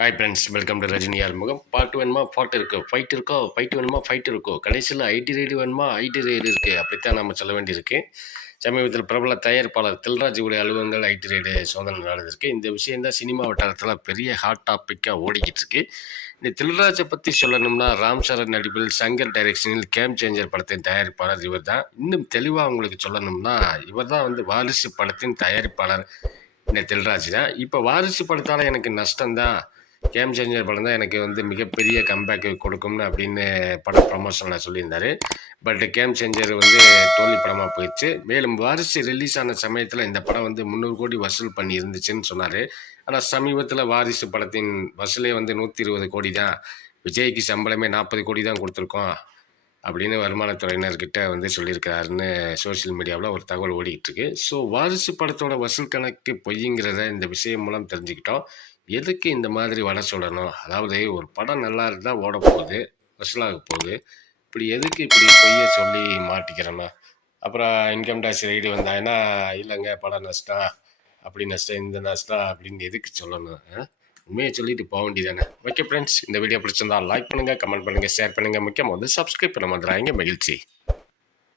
Hi friends welcome to Rajini Arumugam பாட்டு வேணுமா பாட்டு இருக்கோ? ஃபைட் இருக்கோ? ஃபைட் வேணுமா? ஃபைட் இருக்கோ? கடைசியில் ஐடி ரைடு வேணுமா? ஐடி ரைடு இருக்குது அப்படித்தான் நம்ம சொல்ல வேண்டியிருக்கு. சமீபத்தில் பிரபல தயாரிப்பாளர் தில்ராஜுடைய அலுவலகங்கள் ஐடி ரைடு சோதனை நடந்திருக்கு. இந்த விஷயம் தான் சினிமா வட்டாரத்தில் பெரிய ஹாட் டாப்பிக்காக ஓடிக்கிட்டு இருக்கு. இந்த தில்ராஜை பற்றி சொல்லணும்னா ராம் சரண் நடிப்பில் சங்கர் டைரக்ஷனில் கேம் சேஞ்சர் படத்தின் தயாரிப்பாளர் இவர் தான் இன்னும் தெளிவாக உங்களுக்கு சொல்லணும்னா இவர் தான் வந்து வாரிசு படத்தின் தயாரிப்பாளர். இந்த தில்ராஜ் தான். இப்போ வாரிசு படத்தால் எனக்கு நஷ்டம்தான். கேம் சேஞ்சர் படம் தான் எனக்கு வந்து மிகப்பெரிய கம்பேக் கொடுக்கும்னு அப்படின்னு படம் ப்ரமோஷனில் சொல்லியிருந்தார். பட் கேம் சேஞ்சர் வந்து தோல்வி படமாக போயிடுச்சு. மேலும் வாரிசு ரிலீஸ் ஆன சமயத்தில் இந்த படம் வந்து முந்நூறு கோடி வசூல் பண்ணி இருந்துச்சுன்னு சொன்னார். ஆனால் சமீபத்தில் வாரிசு படத்தின் வசூலே வந்து நூற்றி இருபது கோடி தான். விஜய்க்கு சம்பளமே நாற்பது கோடி தான் கொடுத்துருக்கோம். அப்படின்னு வருமானத்துறையினர்கிட்ட வந்து சொல்லியிருக்கிறாருன்னு சோஷியல் மீடியாவில் ஒரு தகவல் ஓடிக்கிட்டு இருக்கு ஸோ வாரிசு படத்தோட வசூல் கணக்கு பொய்ங்கிறத இந்த விஷயம் மூலம் தெரிஞ்சுக்கிட்டோம். எதுக்கு இந்த மாதிரி வட சொல்லணும் அதாவது ஒரு படம் நல்லா இருந்தால் ஓட போகுது வசூலாக போகுது. இப்படி எதுக்கு இப்படி பொய்யை சொல்லி மாட்டிக்கிறோமா? அப்புறம் இன்கம் டேக்ஸ் ரைடு வந்தாங்கன்னா இல்லைங்க படம் நஷ்டம் அப்படி நஷ்டம் இந்த நஷ்டம் அப்படின்னு எதுக்கு சொல்லணும் ஆ? உண்மையை சொல்லிட்டு போக வேண்டியதானே ஓகே ஃப்ரெண்ட்ஸ் இந்த வீடியோ பிடிச்சிருந்தா லைக் பண்ணுங்கள் கமெண்ட் பண்ணுங்கள் ஷேர் பண்ணுங்கள் முக்கியமாக வந்து சப்ஸ்கிரைப் பண்ண மாட்டேறாங்க மகிழ்ச்சி.